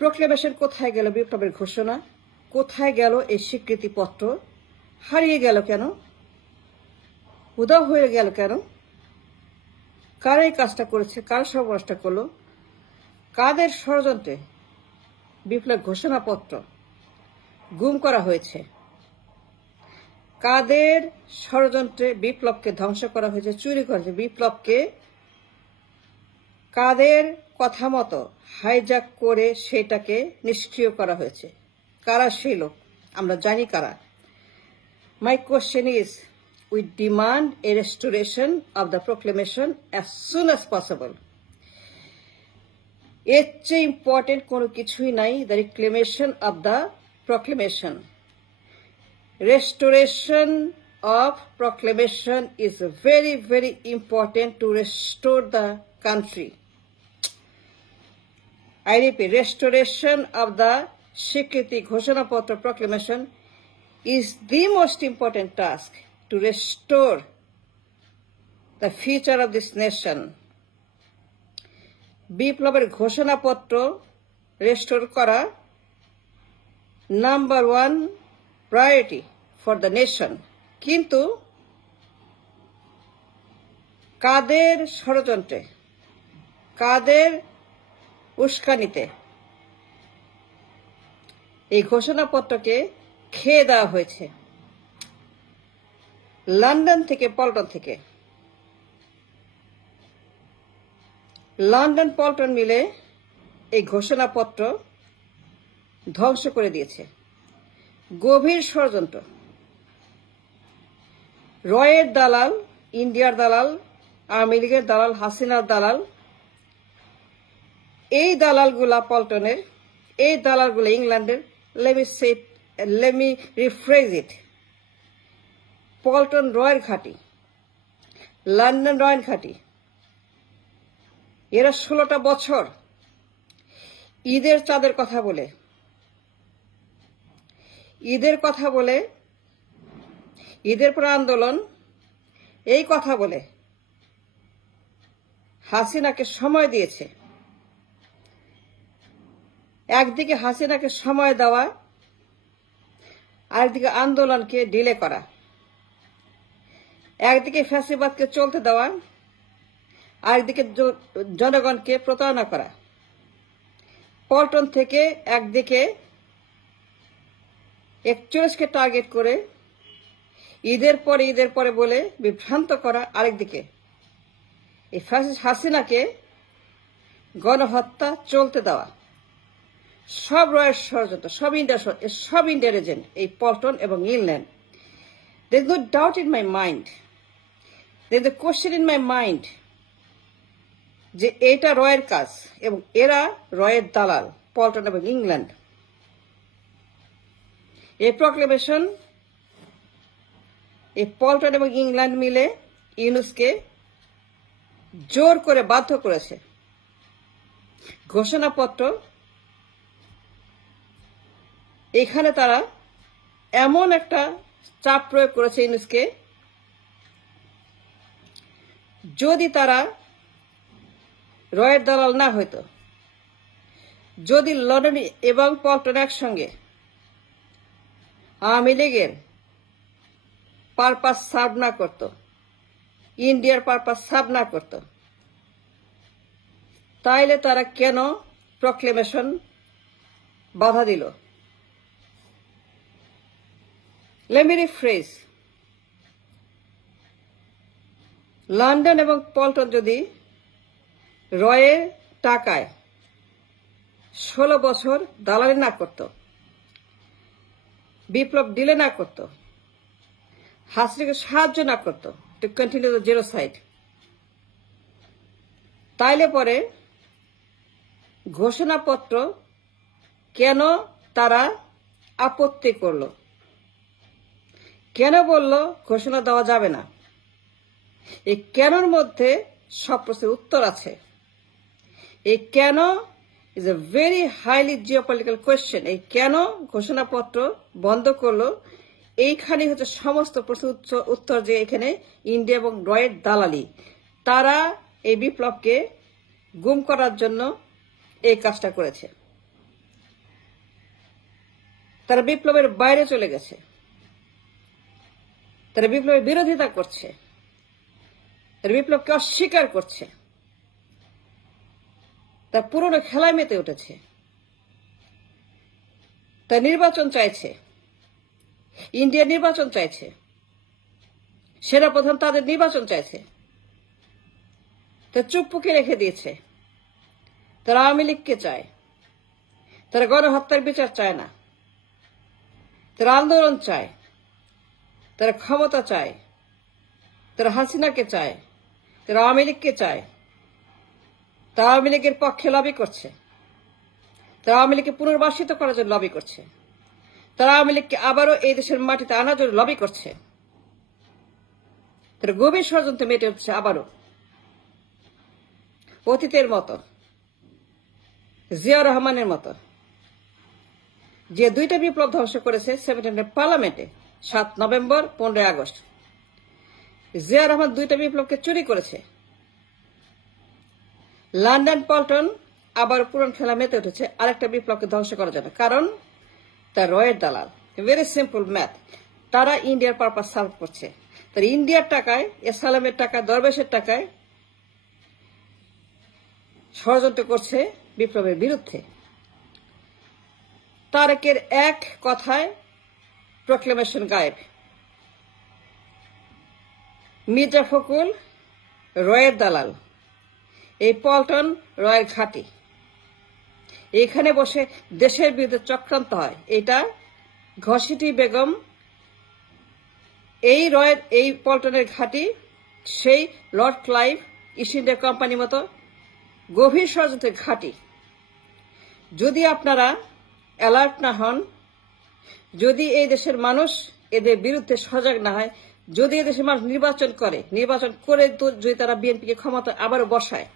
Proclamation কোথায় গেল? বিপ্লবের ঘোষণা কোথায় গেল? এই স্বীকৃতিপত্র হারিয়ে গেল কেন? উধাও হয়ে গেল কেন? কারা এই কাজটা করেছে? কারা সর্বনাশটা করলো? কাদের ষড়যন্ত্রে বিপ্লব ঘোষণাপত্র গুম করা হয়েছে? কাদের ষড়যন্ত্রে বিপ্লবকে ধ্বংস করা হয়েছে, চুরি করা হয়েছে? বিপ্লবকে কাদের কথা মতো হাইজ্যাক করে সেটাকে নিষ্ক্রিয় করা হয়েছে? কারা সেই লোক? আমরা জানি কারা। My question is, we demand a restoration of the proclamation as soon as possible. এর চেয়ে ইম্পর্টেন্ট কোনো কিছুই নাই, the reclamation of the proclamation. Restoration of proclamation is very, very important to restore the country. I repeat, restoration of the Shikriti Ghoshanapatra proclamation is the most important task to restore the future of this nation. বিপ্লবের ঘোষণাপত্র restore করা number 1 priority for the nation. কিন্তু কাদের ষড়যন্ত্রে, কাদের উস্কানিতে এই ঘোষণাপত্রকে খেয়ে দেওয়া হয়েছে? London থেকে, পল্টন থেকে, লন্ডন পল্টন মিলে এই ঘোষণাপত্র ধ্বংস করে দিয়েছে। গভীর ষড়যন্ত্র। রয়ের দালাল, ইন্ডিয়ার দালাল, আওয়ামী লীগের দালাল, হাসিনার দালাল, এই দালালগুলা পল্টনের, এই দালালগুলা ইংল্যান্ডের। let me rephrase it. Paltan রয়ের ঘাঁটি, লন্ডন রয়ের ঘাঁটি। এরা 16টা বছর ঈদের চাঁদের কথা বলে, ঈদের কথা বলে, ঈদের পর আন্দোলন, এই কথা বলে হাসিনাকে সময় দিয়েছে। একদিকে হাসিনাকে সময় দেওয়া, আরেকদিকে আন্দোলনকে ডিলে করা। একদিকে ফ্যাসিবাদকে চলতে দেওয়া, আরেকদিকে জনগণকে প্রতারণা করা। পল্টন থেকে একদিকে 41কে টার্গেট করে ঈদের পরে বলে বিভ্রান্ত করা, আরেকদিকে এই ফ্যাসিস্ট হাসিনাকে গণহত্যা চলতে দেওয়া। সব রয়ের ষড়যন্ত্র, সব ইন্ডিয়ার এজেন্ট এই পল্টন এবং England. There is no doubt in my mind, there is a question in my mind যে এটা রয়ের কাজ এবং এরা রয়ের দালাল, পল্টন এবং ইংল্যান্ড। এই প্রক্লেমেশন এই পল্টন এবং ইংল্যান্ড মিলে ইউনুসকে জোর করে বাধ্য করেছে। ঘোষণাপত্র এখানে তারা এমন একটা চাপ প্রয়োগ করেছে ইউনুসকে, যদি তারা রয়ের দালাল না হইতো, যদি লন্ডন এবং পল্টন একসঙ্গে আওয়ামী লীগের পারপাস সার্ভ না করত, ইন্ডিয়ার পারপাস সার্ভ না করত, তাইলে তারা কেন প্রক্লেমেশন বাধা দিল? Let me rephrase. লন্ডন এবং পল্টন যদি রয়ের টাকায় 16 বছর দালালি না করত, বিপ্লব ডিলে না করত, হাসিনাকে সাহায্য না করত টু কন্টিনিউ দ্য জেনোসাইড, তাইলে পরে ঘোষণাপত্র কেন তারা আপত্তি করল? কেন বলল ঘোষণা দেওয়া যাবে না? এই কেনর মধ্যে সব প্রশ্নের উত্তর আছে। এই কেন is a very highly geopolitical question. এই কেন ঘোষণাপত্র বন্ধ করলো, এইখানে হচ্ছে সমস্ত প্রশ্নের উত্তর। যে এখানে ইন্ডিয়া এবং রয়ের দালালি, তারা এই বিপ্লবকে গুম করার জন্য এই কাজটা করেছে। তারা বিপ্লবের বাইরে চলে গেছে, তারা বিপ্লবের বিরোধিতা করছে, তারা বিপ্লবকে অস্বীকার করছে, তার পুরনো খেলায় মেতে উঠেছে, তার নির্বাচন চাইছে, ইন্ডিয়া নির্বাচন চাইছে, সেনাপ্রধান তাদের নির্বাচন চাইছে, তা চুপ্পুকে রেখে দিয়েছে। তারা আওয়ামী লীগকে চায়, তারা গণহত্যার বিচার চায় না, তারা আন্দোলন চায়, তারা ক্ষমতা চায়, তারা হাসিনাকে চায়, তারা আওয়ামী লীগকে চায়, তারা আওয়ামী লীগের পক্ষে লবি করছে, তারা আওয়ামী লীগকে পুনর্বাসিত করার জন্য লবি করছে, তারা আওয়ামী লীগকে আবারও এই দেশের মাটিতে আনার জন্য লবি করছে। তারা গভীর ষড়যন্ত্রে মেতে উঠছে আবারও, অতীতের মতো, জিয়াউর রহমানের মতো, যে দুইটা বিপ্লব ধ্বংস করেছে সেপ্টেম্বর পার্লামেন্টে, 7 নভেম্বর 15 আগস্ট। জিয়াউর রহমান দুইটা বিপ্লবকে চুরি করেছে। লন্ডন পল্টন আবার পুরন খেলা মেতে উঠেছে আরেকটা বিপ্লবকে ধ্বংস করার জন্য, কারণ তার রয়ের দালাল। ভেরি সিম্পল ম্যাথ, তারা ইন্ডিয়ার পারপাস সার্ভ করছে। তার ইন্ডিয়ার টাকায়, এসালামের টাকায়, দরবেশের টাকায় ষড়যন্ত্র করছে বিপ্লবের বিরুদ্ধে। তারেকের এক কথায় প্রক্লেমেশন গায়েব। মির্জা ফখরুল রয়ের দালাল, এই পল্টন রয়ের ঘাঁটি। এখানে বসে দেশের বিরুদ্ধে চক্রান্ত হয়। এটা ঘসিটি বেগম, এই পল্টনের ঘাঁটি সেই লর্ড ক্লাইভ, ইস্ট ইন্ডিয়া কোম্পানির মতো গভীর ষড়যন্ত্রের ঘাঁটি। যদি আপনারা অ্যালার্ট না হন, যদি এই দেশের মানুষ এদের বিরুদ্ধে সজাগ না হয়, যদি এই দেশের মানুষ নির্বাচন করে যদি তারা বিএনপিকে ক্ষমতা আবারও বসায়,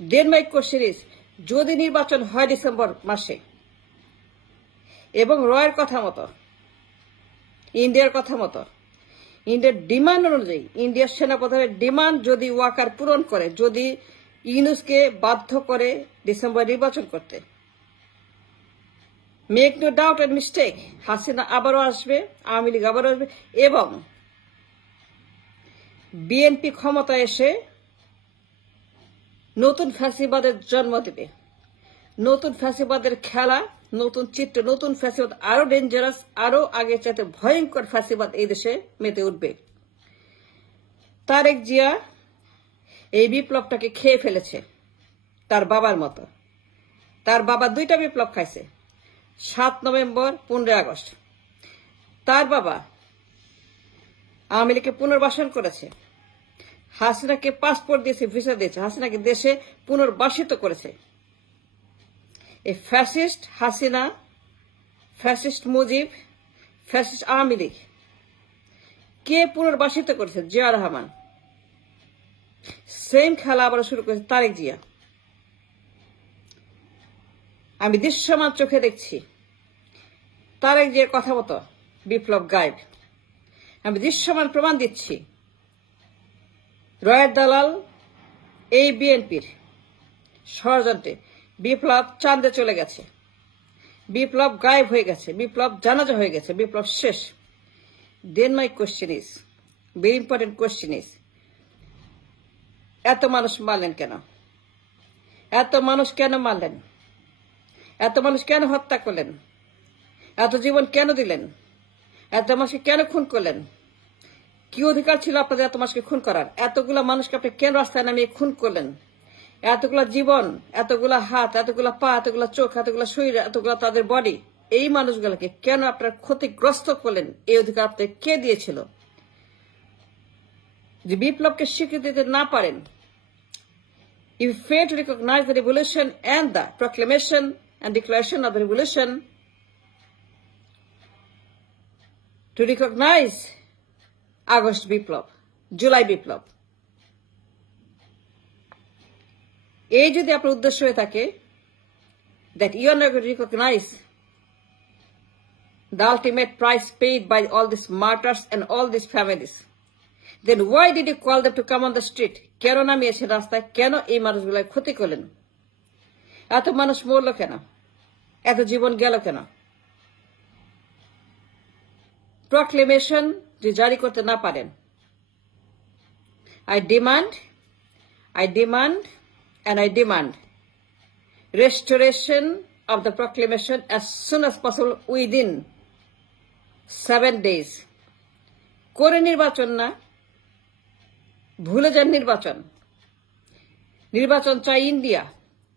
ডেনমার্ক সিরিজ যদি নির্বাচন হয় ডিসেম্বর মাসে, এবং রয়ের কথা মতো, ইন্ডিয়ার কথা মতো, ইন্ডিয়ার ডিমান্ড অনুযায়ী, ইন্ডিয়ার সেনাপ্রধানের ডিমান্ড যদি ওয়াকার পূরণ করে, যদি ইউনুসকে বাধ্য করে ডিসেম্বর নির্বাচন করতে, make no doubt and mistake, Hasina আবারও আসবে, আওয়ামী লীগ আবারও আসবে, এবং বিএনপি ক্ষমতায় এসে নতুন ফ্যাসিবাদের জন্ম দেবে। নতুন ফ্যাসিবাদের খেলা, নতুন চিত্র, নতুন ফ্যাসিবাদ, আরো ডেঞ্জারাস, আরো আগে চাইতে ভয়ঙ্কর ফ্যাসিবাদ এই দেশে মেতে উঠবে। তারেক জিয়া এই বিপ্লবটাকে খেয়ে ফেলেছে তার বাবার মতো। তার বাবা দুইটা বিপ্লব খাইছে, 7 নভেম্বর 15 আগস্ট। তার বাবা আওয়ামী লীগকে পুনর্বাসন করেছে, হাসিনাকে পাসপোর্ট দিয়েছে, ভিসা দিয়েছে, হাসিনাকে দেশে পুনর্বাসিত করেছে। এই fascist Hasina, fascist Mujib, fascist Awami League কে পুনর্বাসিত করেছে? জিয়া রহমান। সেম খেলা আবার শুরু করেছে তারেক জিয়া। আমি দৃশ্যমান চোখে দেখছি তারেক জিয়ার কথা মতো বিপ্লব গায়েব। আমি দৃশ্যমান প্রমাণ দিচ্ছি রয়ের দালাল এই বিএনপির ষড়যন্ত্রে বিপ্লব চাঁদে চলে গেছে, বিপ্লব গায়েব হয়ে গেছে, বিপ্লব জানাজা হয়ে গেছে, বিপ্লব শেষ। Then my question is, very important question is, এত মানুষ মারলেন কেন? এত মানুষ কেন মারলেন? এত মানুষ কেন হত্যা করলেন? এত জীবন কেন দিলেন? এত মানুষকে কেন খুন করলেন? কি অধিকার ছিল আপনাদের এত মানুষকে খুন করার? এতগুলা মানুষকে আপনি কেন রাস্তায় নামিয়ে খুন করলেন? এতগুলা জীবন, এতগুলা হাত, এতগুলা পা, এতগুলা চোখ, এতগুলা শরীর, এতগুলা তাদের বডি, এই মানুষগুলোকে কেন আপনারা ক্ষতিগ্রস্ত করলেন? এই অধিকার আপনাদের কে দিয়েছিল? যে বিপ্লবকে স্বীকৃতি দিতে না পারেন, if you fail to recognize the revolution and the proclamation and declaration of the revolution, to recognize August বিপ্লব, জুলাই বিপ্লব, এই যদি আপনার উদ্দেশ্য হয়ে থাকে, that you are not going to recognize the ultimate price paid by all these martyrs and all these families, then why did you call them to come on the street? কেন নামিয়েছেন রাস্তায়? কেন এই মানুষগুলোর ক্ষতি করলেন? এত মানুষ মরল কেন? এত জীবন গেল কেন? প্রক্লেমেশন যে জারি করতে না পারেন, I demand and I demand restoration of the proclamation as soon as possible within 7 days. করে নির্বাচন না, ভুলে যান নির্বাচন। নির্বাচন চাই ইন্ডিয়া,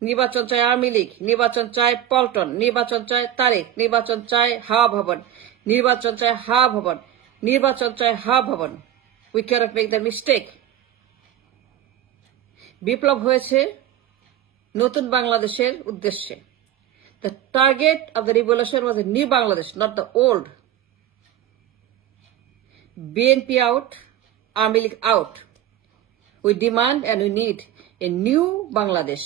নির্বাচন চাই আওয়ামী লীগ, নির্বাচন চাই পল্টন, নির্বাচন চাই তারেক, নির্বাচন চাই হাওয়া ভবন, নির্বাচন চাই হাওয়া ভবন, নির্বাচন চাই হাওয়া ভবন। We cannot make the mistake. বিপ্লব হয়েছে নতুন বাংলাদেশের উদ্দেশ্যে। The target of the revolution was a new Bangladesh, not the old. BNP out, Army League out. We demand and we need a new Bangladesh.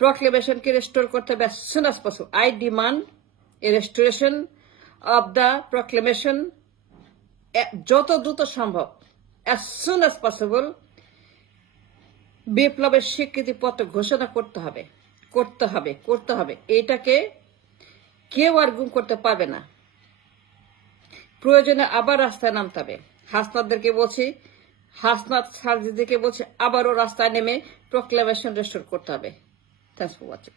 Proclamation ke restore korte hobe as soon as possible. I demand a restoration of the proclamation joto druto সম্ভব, as soon as possible. বিপ্লবের স্বীকৃতিপত্র ঘোষণা করতে হবে। এটাকে কেউ আর গুম করতে পারবে না। প্রয়োজনে আবার রাস্তায় নামতে হবে। হাসনাতদেরকে বলছি, হাসনাত সার্জিদেরকে বলছি, আবারও রাস্তায় নেমে প্রক্লেমেশন রেস্টোর করতে হবে। Thanks for watching.